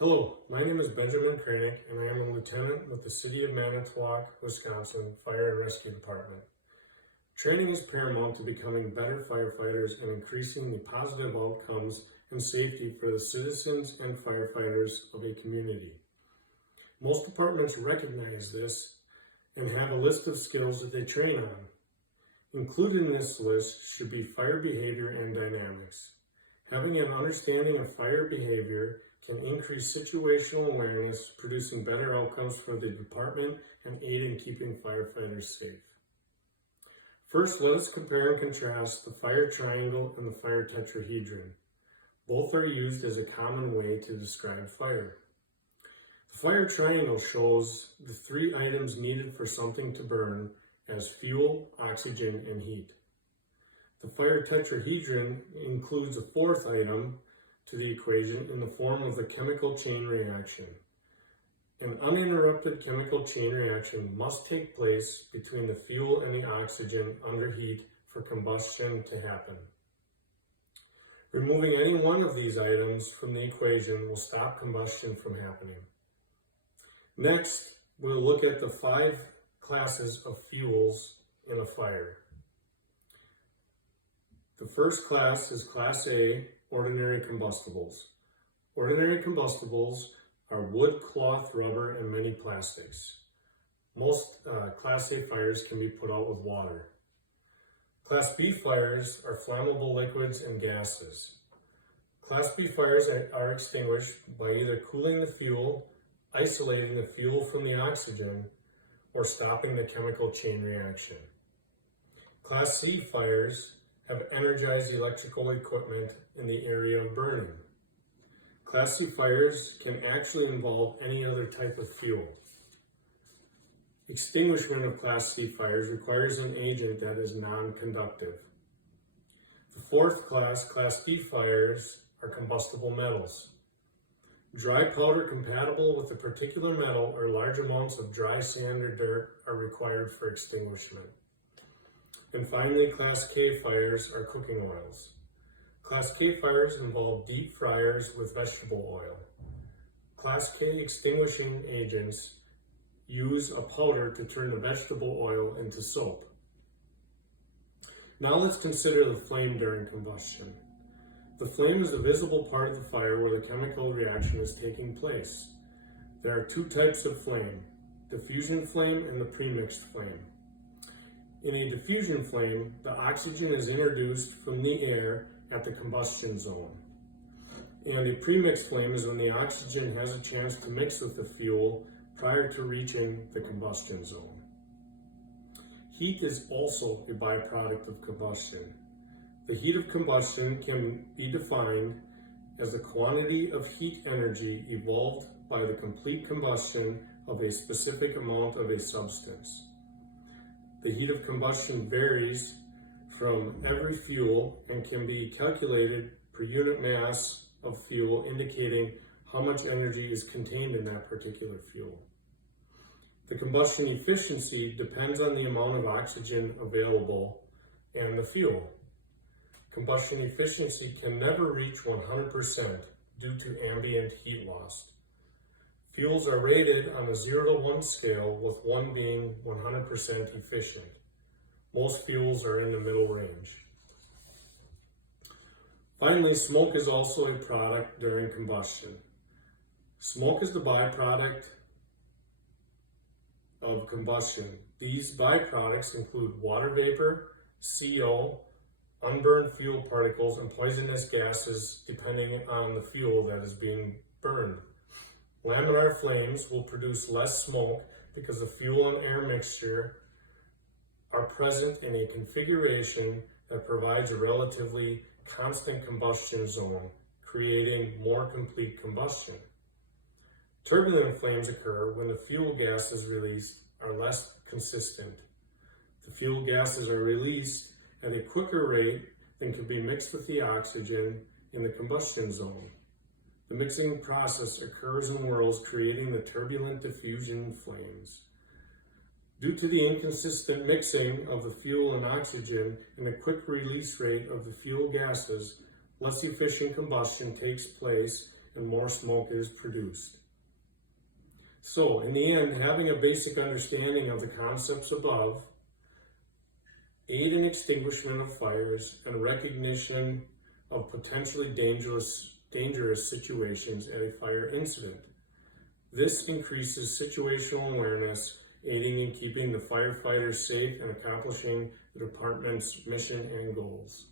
Hello, my name is Benjamin Kranick, and I am a lieutenant with the City of Manitowoc, Wisconsin Fire and Rescue Department. Training is paramount to becoming better firefighters and increasing the positive outcomes and safety for the citizens and firefighters of a community. Most departments recognize this and have a list of skills that they train on. Included in this list should be fire behavior and dynamics. Having an understanding of fire behavior can increase situational awareness, producing better outcomes for the department and aid in keeping firefighters safe. First, let us compare and contrast the fire triangle and the fire tetrahedron. Both are used as a common way to describe fire. The fire triangle shows the three items needed for something to burn as fuel, oxygen, and heat. The fire tetrahedron includes a fourth item to the equation in the form of the chemical chain reaction. An uninterrupted chemical chain reaction must take place between the fuel and the oxygen under heat for combustion to happen. Removing any one of these items from the equation will stop combustion from happening. Next, we'll look at the 5 classes of fuels in a fire. The first class is Class A, ordinary combustibles. Ordinary combustibles are wood, cloth, rubber, and many plastics. Most Class A fires can be put out with water. Class B fires are flammable liquids and gases. Class B fires are extinguished by either cooling the fuel, isolating the fuel from the oxygen, or stopping the chemical chain reaction. Class C fires have energized electrical equipment in the area of burning. Class C fires can actually involve any other type of fuel. Extinguishment of Class C fires requires an agent that is non-conductive. The fourth class, Class D fires, are combustible metals. Dry powder compatible with a particular metal or large amounts of dry sand or dirt are required for extinguishment. And finally, Class K fires are cooking oils. Class K fires involve deep fryers with vegetable oil. Class K extinguishing agents use a powder to turn the vegetable oil into soap. Now let's consider the flame during combustion. The flame is the visible part of the fire where the chemical reaction is taking place. There are 2 types of flame, diffusion flame and the premixed flame. In a diffusion flame, the oxygen is introduced from the air at the combustion zone. And a premixed flame is when the oxygen has a chance to mix with the fuel prior to reaching the combustion zone. Heat is also a byproduct of combustion. The heat of combustion can be defined as the quantity of heat energy evolved by the complete combustion of a specific amount of a substance. The heat of combustion varies from every fuel and can be calculated per unit mass of fuel, indicating how much energy is contained in that particular fuel. The combustion efficiency depends on the amount of oxygen available and the fuel. Combustion efficiency can never reach 100% due to ambient heat loss. Fuels are rated on a 0 to 1 scale, with 1 being 100% efficient. Most fuels are in the middle range. Finally, smoke is also a product during combustion. Smoke is the byproduct of combustion. These byproducts include water vapor, CO, unburned fuel particles, and poisonous gases depending on the fuel that is being burned. Laminar flames will produce less smoke because the fuel and air mixture are present in a configuration that provides a relatively constant combustion zone, creating more complete combustion. Turbulent flames occur when the fuel gases released are less consistent. The fuel gases are released at a quicker rate than can be mixed with the oxygen in the combustion zone. The mixing process occurs in whirls, creating the turbulent diffusion flames. Due to the inconsistent mixing of the fuel and oxygen and the quick release rate of the fuel gases, less efficient combustion takes place and more smoke is produced. So, in the end, having a basic understanding of the concepts above, aid in extinguishment of fires, and recognition of potentially dangerous situations at a fire incident. This increases situational awareness, aiding in keeping the firefighters safe and accomplishing the department's mission and goals.